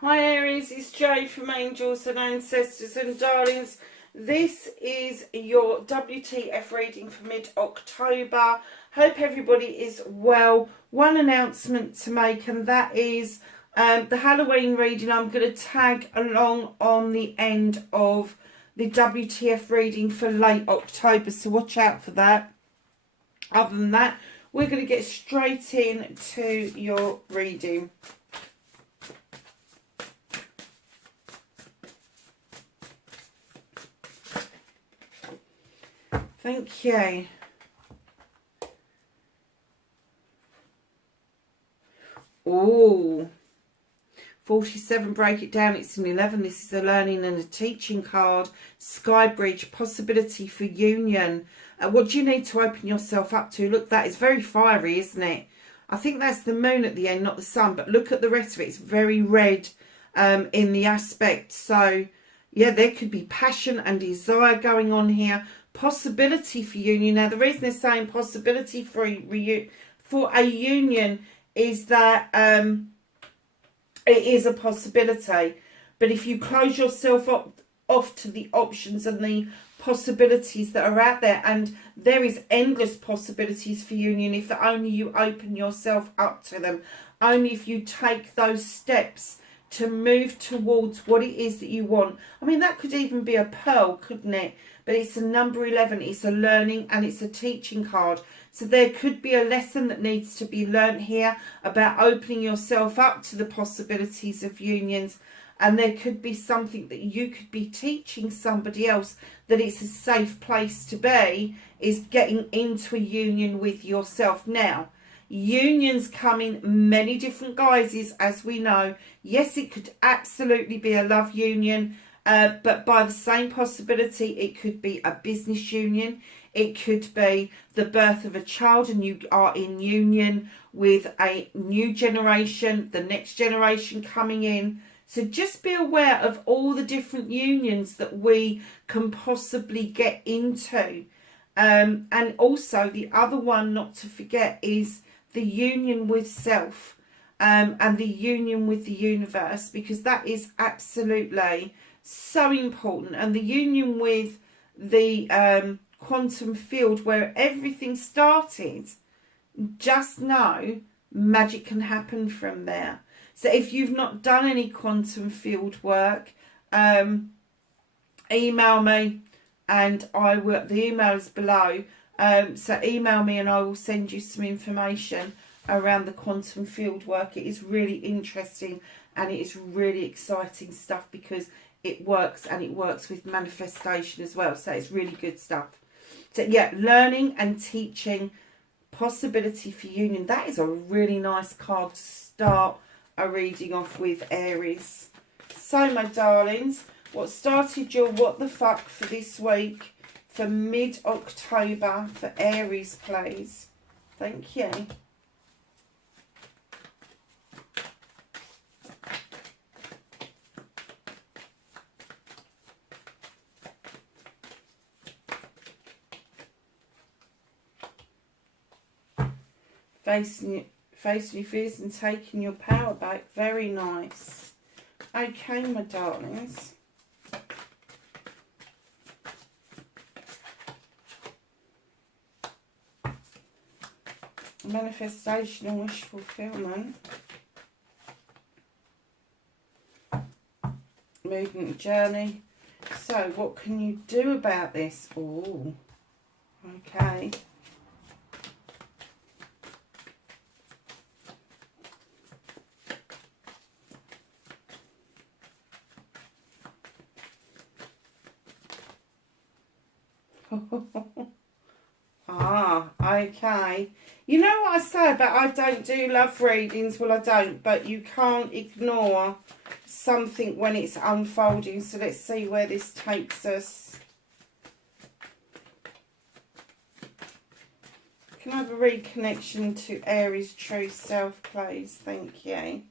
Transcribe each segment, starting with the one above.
Hi Aries, it's Jay from Angels and Ancestors and Darlings. This is your WTF reading for mid-October. Hope everybody is well. One announcement to make, and that is the Halloween reading. I'm going to tag along on the end of the WTF reading for late October, so watch out for that. Other than that, we're going to get straight into your reading. Thank you. Oh, 47, break it down. It's an 11. This is a learning and a teaching card. Sky Bridge, possibility for union. What do you need to open yourself up to? Look, that is very fiery, isn't it? I think that's the moon at the end, not the sun. But look at the rest of it. It's very red in the aspect. So, yeah, there could be passion and desire going on here. Possibility for union. Now, the reason they're saying possibility for a union is that it is a possibility. But if you close yourself off to the options and the possibilities that are out there, and there is endless possibilities for union if only you open yourself up to them, only if you take those steps to move towards what it is that you want. I mean, that could even be a pearl, couldn't it? But it's a number 11. It's a learning and it's a teaching card. So there could be a lesson that needs to be learnt here about opening yourself up to the possibilities of unions. And there could be something that you could be teaching somebody else, that it's a safe place to be, is getting into a union with yourself. Now, unions come in many different guises, as we know. Yes, it could absolutely be a love union, but by the same possibility, it could be a business union. It could be the birth of a child and you are in union with a new generation, the next generation coming in. So just be aware of all the different unions that we can possibly get into. And also the other one not to forget is the union with self and the union with the universe, because that is absolutely so important. And the union with the quantum field where everything started, just know magic can happen from there. So if you've not done any quantum field work, email me and I will, the email is below. So email me and I will send you some information around the quantum field work. It is really interesting and it is really exciting stuff because it works, and it works with manifestation as well. So it's really good stuff. So yeah, learning and teaching, possibility for union. That is a really nice card to start a reading off with, Aries. So my darlings, what started your what the fuck for this week for mid-October for Aries, please? Thank you. Facing your fears and taking your power back. Very nice. Okay, my darlings. Manifestation and wish fulfillment. Movement journey. So what can you do about this? Oh, okay. Okay. You know what I say about I don't do love readings? Well, I don't, but you can't ignore something when it's unfolding. So let's see where this takes us. Can I have a reconnection to Aries' true self, please? Thank you.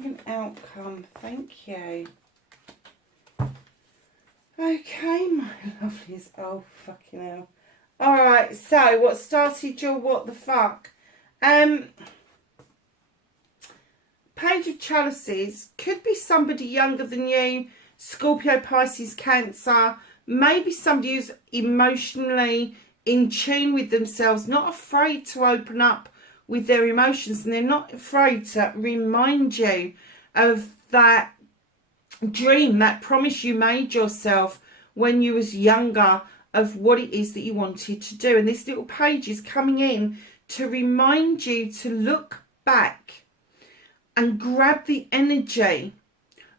of an outcome. Thank you. Okay, my lovelies. Oh, fucking hell. Alright, so what started your what the fuck? Page of Chalices could be somebody younger than you, Scorpio, Pisces, Cancer, maybe somebody who's emotionally in tune with themselves, not afraid to open up with their emotions, and they're not afraid to remind you of that dream, that promise you made yourself when you was younger of what it is that you wanted to do. And this little page is coming in to remind you to look back and grab the energy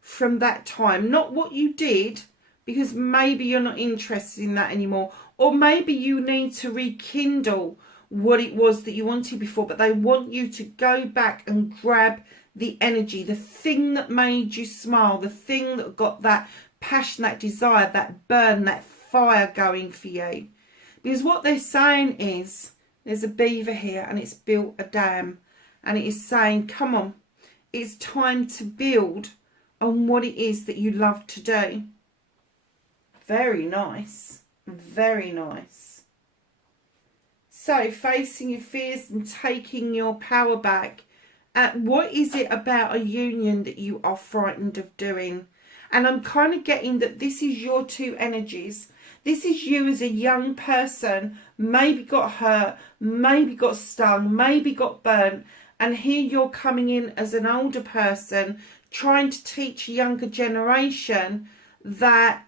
from that time, not what you did, because maybe you're not interested in that anymore, or maybe you need to rekindle what it was that you wanted before, but they want you to go back and grab the energy, the thing that made you smile, the thing that got that passion, that desire, that burn, that fire going for you. Because what they're saying is, there's a beaver here and it's built a dam, and it is saying, come on, it's time to build on what it is that you love to do. Very nice. Very nice. So, facing your fears and taking your power back. What is it about a union that you are frightened of doing? And I'm kind of getting that this is your two energies. This is you as a young person, maybe got hurt, maybe got stung, maybe got burnt. And here you're coming in as an older person, trying to teach a younger generation that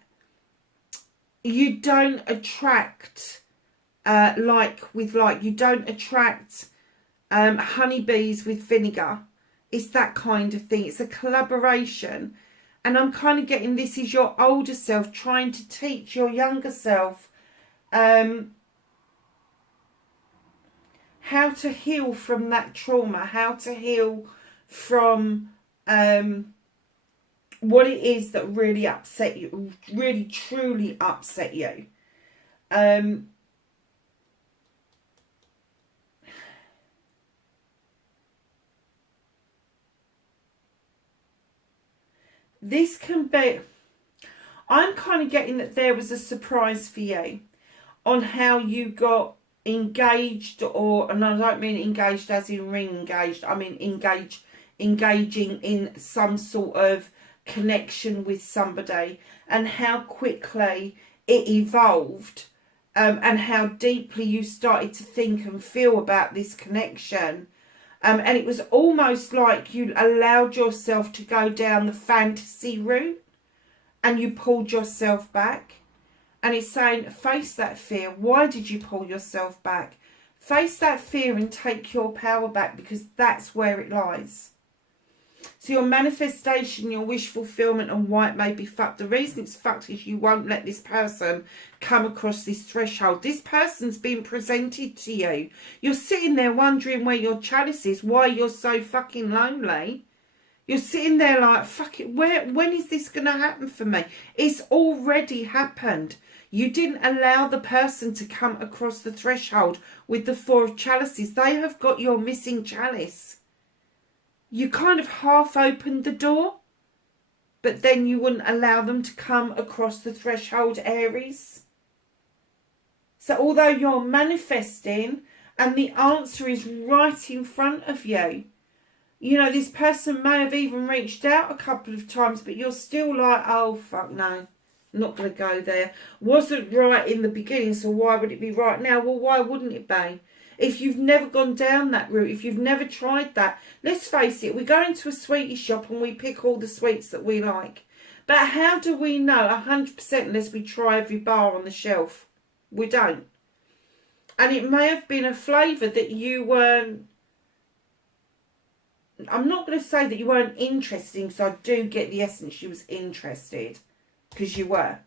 you don't attract like with like. You don't attract honeybees with vinegar. It's that kind of thing. It's a collaboration. And I'm kind of getting this is your older self trying to teach your younger self how to heal from that trauma, how to heal from what it is that really upset you, really truly upset you. This can be, I'm kind of getting that there was a surprise for you on how you got engaged, or, and I don't mean engaged as in ring engaged, I mean engaging in some sort of connection with somebody, and how quickly it evolved, and how deeply you started to think and feel about this connection. And it was almost like you allowed yourself to go down the fantasy route and you pulled yourself back. And it's saying, face that fear. Why did you pull yourself back? Face that fear and take your power back, because that's where it lies. So your manifestation, your wish fulfillment, and why it may be fucked. The reason it's fucked is you won't let this person come across this threshold. This person's been presented to you. You're sitting there wondering where your chalice is, why you're so fucking lonely. You're sitting there like, fuck it, when is this going to happen for me? It's already happened. You didn't allow the person to come across the threshold with the Four of Chalices. They have got your missing chalice. You kind of half opened the door, but then you wouldn't allow them to come across the threshold, Aries. So although you're manifesting and the answer is right in front of you, you know, this person may have even reached out a couple of times, but you're still like, oh, fuck no, not going to go there. Wasn't right in the beginning, so why would it be right now? Well, why wouldn't it be? If you've never gone down that route, if you've never tried that, let's face it, we go into a sweetie shop and we pick all the sweets that we like. But how do we know 100% unless we try every bar on the shelf? We don't. And it may have been a flavour that you weren't, I'm not going to say that you weren't interested in, because I do get the essence you was interested, because you were.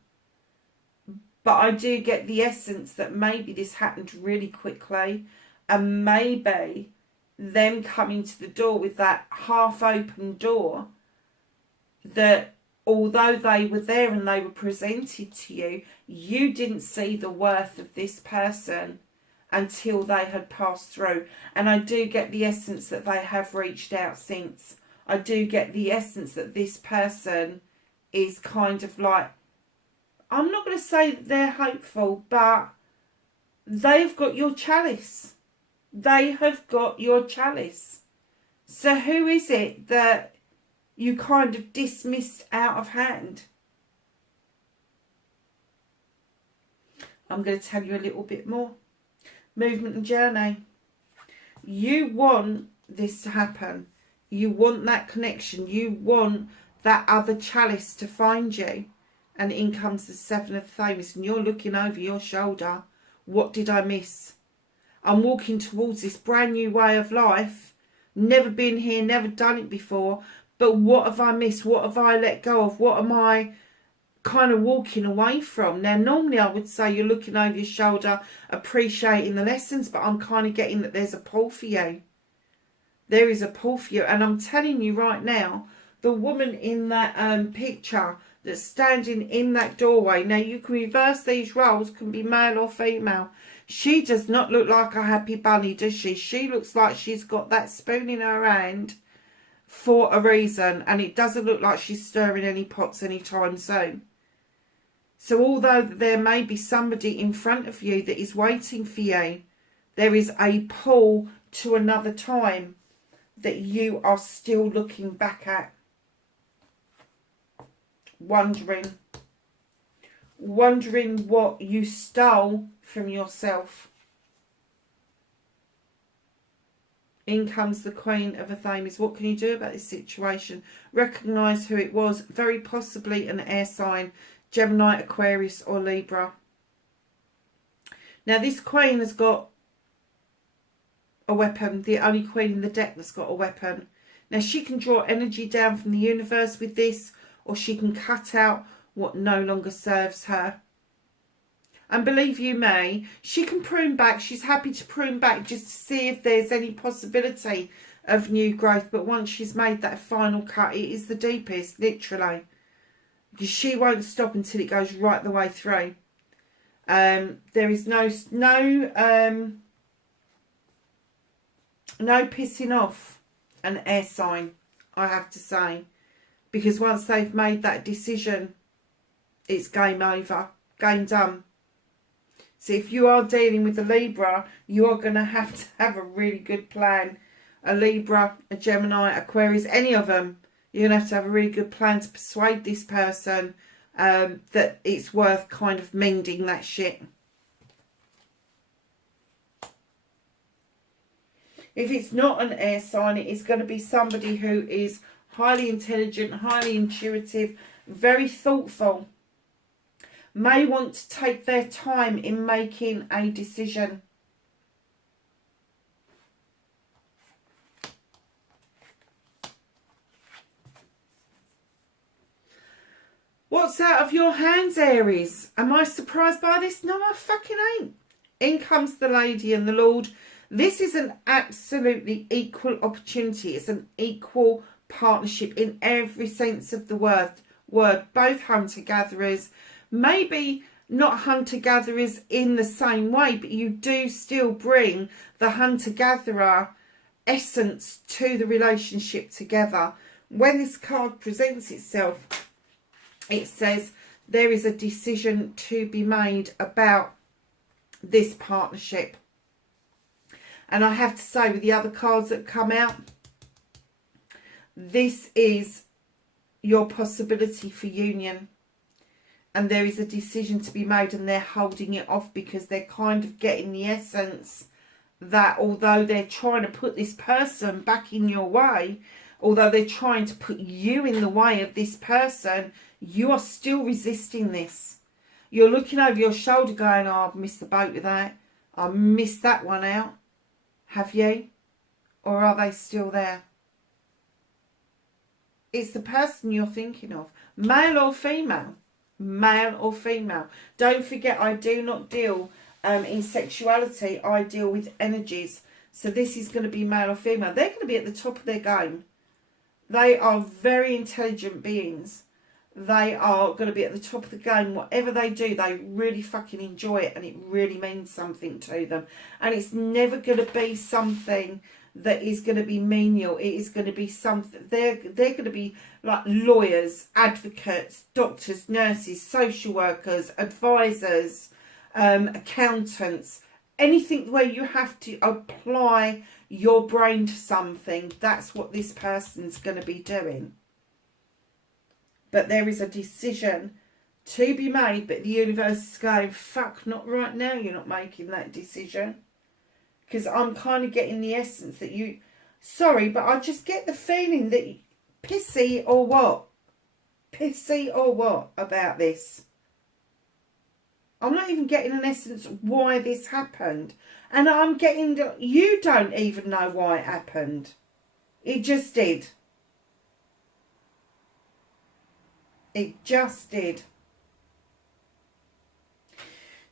But I do get the essence that maybe this happened really quickly, and maybe them coming to the door with that half open door, that although they were there and they were presented to you, you didn't see the worth of this person until they had passed through. And I do get the essence that they have reached out since. I do get the essence that this person is kind of like, I'm not going to say that they're hopeful, but they've got your chalice. They have got your chalice. So who is it that you kind of dismissed out of hand? I'm going to tell you a little bit more. Movement and journey. You want this to happen. You want that connection. You want that other chalice to find you. And in comes the Seven of Thames, and you're looking over your shoulder. What did I miss? I'm walking towards this brand new way of life. Never been here, never done it before. But what have I missed? What have I let go of? What am I kind of walking away from? Now, normally I would say you're looking over your shoulder, appreciating the lessons, but I'm kind of getting that there's a pull for you. There is a pull for you. And I'm telling you right now, the woman in that picture that's standing in that doorway, now you can reverse these roles, can be male or female. She does not look like a happy bunny, does she? She looks like she's got that spoon in her hand for a reason, and it doesn't look like she's stirring any pots anytime soon. So although there may be somebody in front of you that is waiting for you, there is a pull to another time that you are still looking back at. Wondering what you stole from yourself. In comes the Queen of Thames. What can you do about this situation? Recognise who it was. Very possibly an air sign. Gemini, Aquarius or Libra. Now this Queen has got a weapon. The only Queen in the deck that's got a weapon. Now she can draw energy down from the universe with this, or she can cut out what no longer serves her. And believe you me, she can prune back. She's happy to prune back just to see if there's any possibility of new growth. But once she's made that final cut, it is the deepest, literally. Because she won't stop until it goes right the way through. There is no pissing off an air sign, I have to say. Because once they've made that decision, it's game over, game done. So if you are dealing with a Libra, you are going to have a really good plan. A Libra, a Gemini, Aquarius, any of them, you're going to have a really good plan to persuade this person that it's worth kind of mending that shit. If it's not an air sign, it is going to be somebody who is highly intelligent, highly intuitive, very thoughtful. May want to take their time in making a decision. What's out of your hands, Aries? Am I surprised by this? No, I fucking ain't. In comes the Lady and the Lord. This is an absolutely equal opportunity. It's an equal partnership in every sense of the word. Both hunter-gatherers, maybe not hunter-gatherers in the same way, but you do still bring the hunter-gatherer essence to the relationship together. When this card presents itself, it says there is a decision to be made about this partnership. And I have to say, with the other cards that come out, this is your possibility for union. And there is a decision to be made, and they're holding it off because they're kind of getting the essence that although they're trying to put this person back in your way, although they're trying to put you in the way of this person, you are still resisting this. You're looking over your shoulder going, oh, I've missed the boat with that. I missed that one out. Have you? Or are they still there? It's the person you're thinking of. Male or female? Male or female? Don't forget, I do not deal in sexuality. I deal with energies. So this is going to be male or female. They're going to be at the top of their game. They are very intelligent beings. They are going to be at the top of the game. Whatever they do, they really fucking enjoy it, and it really means something to them. And it's never going to be something that is going to be menial. It is going to be something, they're going to be like lawyers, advocates, doctors, nurses, social workers, advisors, accountants, anything where you have to apply your brain to something. That's what this person's going to be doing. But there is a decision to be made, but the universe is going, fuck, not right now, you're not making that decision. Because I'm kind of getting the essence that you... Sorry, but I just get the feeling that... Pissy or what? Pissy or what about this? I'm not even getting an essence why this happened. And I'm getting... that you don't even know why it happened. It just did. It just did.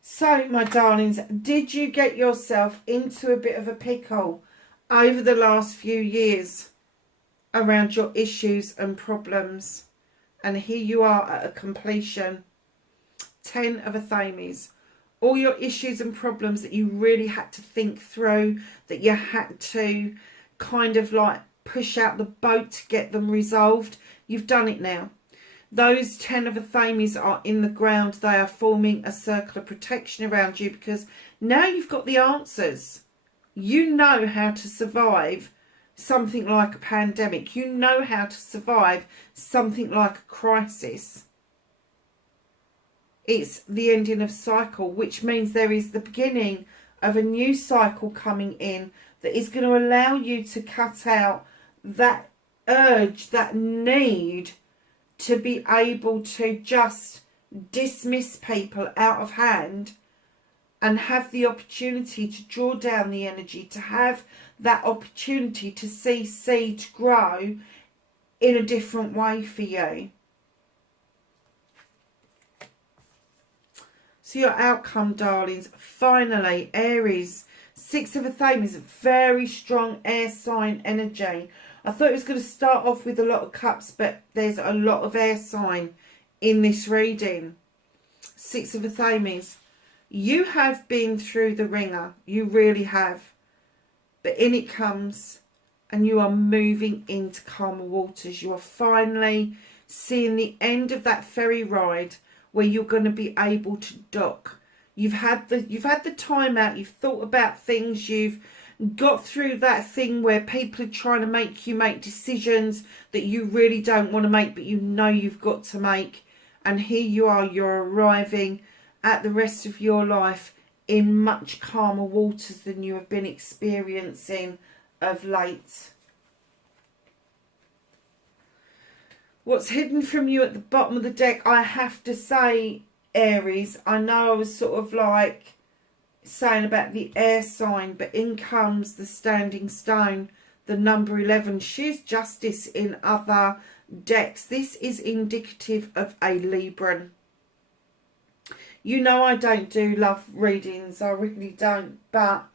So, my darlings, did you get yourself into a bit of a pickle over the last few years around your issues and problems? And here you are at a completion. 10 of Athames. All your issues and problems that you really had to think through, that you had to kind of like push out the boat to get them resolved. You've done it now. Those 10 of Athames are in the ground. They are forming a circle of protection around you because now you've got the answers. You know how to survive something like a pandemic. You know how to survive something like a crisis. It's the ending of cycle, which means there is the beginning of a new cycle coming in that is going to allow you to cut out that urge, that need to be able to just dismiss people out of hand and have the opportunity to draw down the energy, to have that opportunity to see seed grow in a different way for you. So your outcome, darlings, finally, Aries, 6 of Athames, very strong air sign energy. I thought it was going to start off with a lot of cups, but there's a lot of air sign in this reading. 6 of Athames. You have been through the ringer. You really have. But in it comes, and you are moving into calmer waters. You are finally seeing the end of that ferry ride where you're going to be able to dock. You've had the time out. You've thought about things. You've got through that thing where people are trying to make you make decisions that you really don't want to make, but you know you've got to make. And here you are, you're arriving at the rest of your life in much calmer waters than you have been experiencing of late. What's hidden from you at the bottom of the deck, I have to say, Aries, I know I was sort of like saying about the air sign, but in comes the standing stone, the number 11. She's justice in other decks. This is indicative of a Libran. You know I don't do love readings, I really don't, but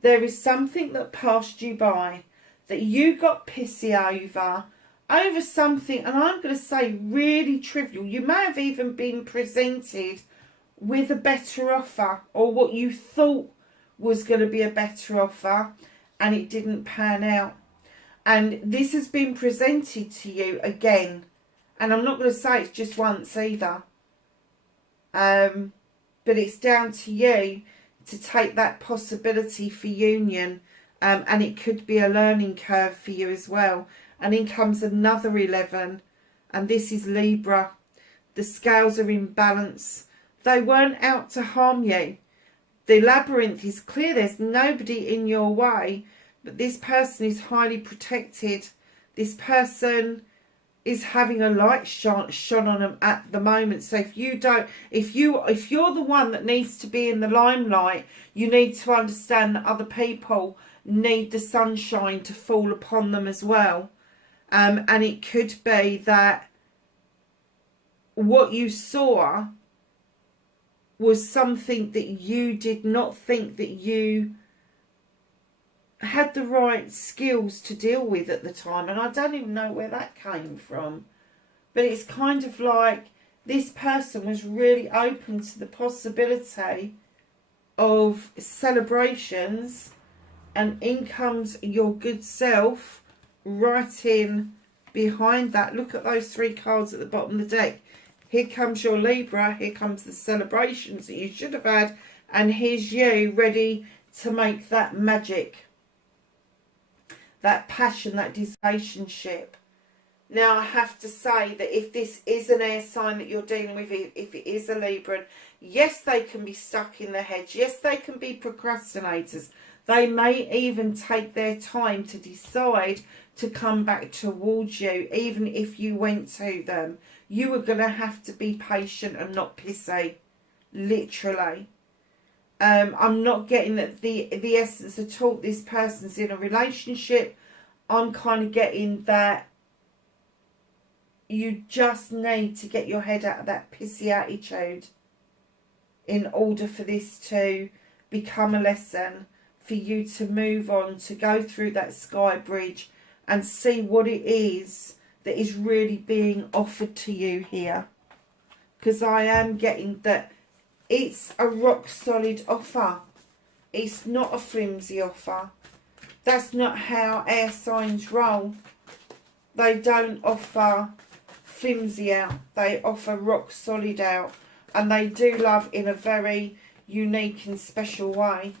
there is something that passed you by that you got pissy over something, and I'm going to say really trivial. You may have even been presented with a better offer, or what you thought was going to be a better offer, and it didn't pan out. And this has been presented to you again, and I'm not going to say it's just once either, but it's down to you to take that possibility for union, and it could be a learning curve for you as well. And in comes another 11, and this is Libra. The scales are in balance. They weren't out to harm you. The labyrinth is clear. There's nobody in your way, but this person is highly protected. This person is having a light shone on them at the moment. So if you're the one that needs to be in the limelight, you need to understand that other people need the sunshine to fall upon them as well. And it could be that what you saw was something that you did not think that you had the right skills to deal with at the time. And I don't even know where that came from. But it's kind of like this person was really open to the possibility of celebrations And in comes your good self right in behind that. Look at those 3 cards at the bottom of the deck. Here comes your Libra. Here comes the celebrations that you should have had. And here's you ready to make that magic, that passion, that relationship. Now, I have to say that if this is an air sign that you're dealing with, if it is a Libra, yes, they can be stuck in their heads. Yes, they can be procrastinators. They may even take their time to decide to come back towards you, even if you went to them. You are going to have to be patient and not pissy, literally. I'm not getting that the essence at all. This person's in a relationship. I'm kind of getting that you just need to get your head out of that pissy attitude in order for this to become a lesson, for you to move on, to go through that sky bridge and see what it is that is really being offered to you here. Because I am getting that it's a rock solid offer. It's not a flimsy offer. That's not how air signs roll. They don't offer flimsy out. They offer rock solid out. And they do love in a very unique and special way.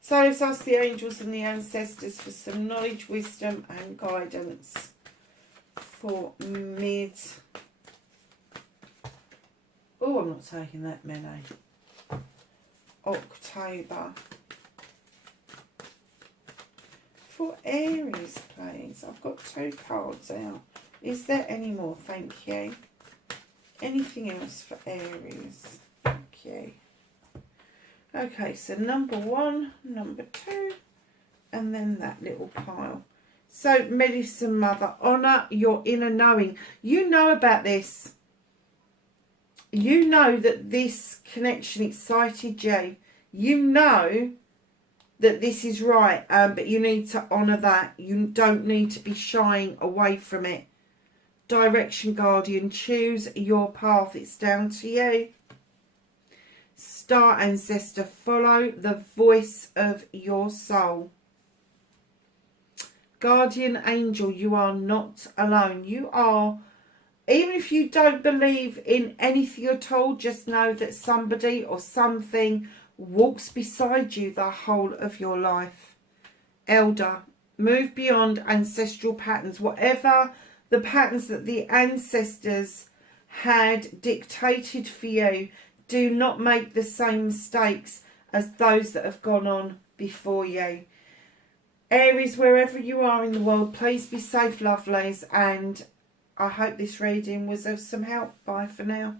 So let's ask the angels and the ancestors for some knowledge, wisdom and guidance for mid... Oh, I'm not taking that many. October. For Aries, please. I've got 2 cards out. Is there any more? Thank you. Anything else for Aries? Thank you. Okay, so number 1, number 2, and then that little pile. So, Medicine Mother, honour your inner knowing. You know about this. You know that this connection excited you. You know that this is right, but you need to honour that. You don't need to be shying away from it. Direction Guardian, choose your path. It's down to you. Star Ancestor, follow the voice of your soul. Guardian Angel, you are not alone. You are, even if you don't believe in anything at all, just know that somebody or something walks beside you the whole of your life. Elder, move beyond ancestral patterns. Whatever the patterns that the ancestors had dictated for you, do not make the same mistakes as those that have gone on before you. Aries, wherever you are in the world, please be safe, lovelies, and I hope this reading was of some help. Bye for now.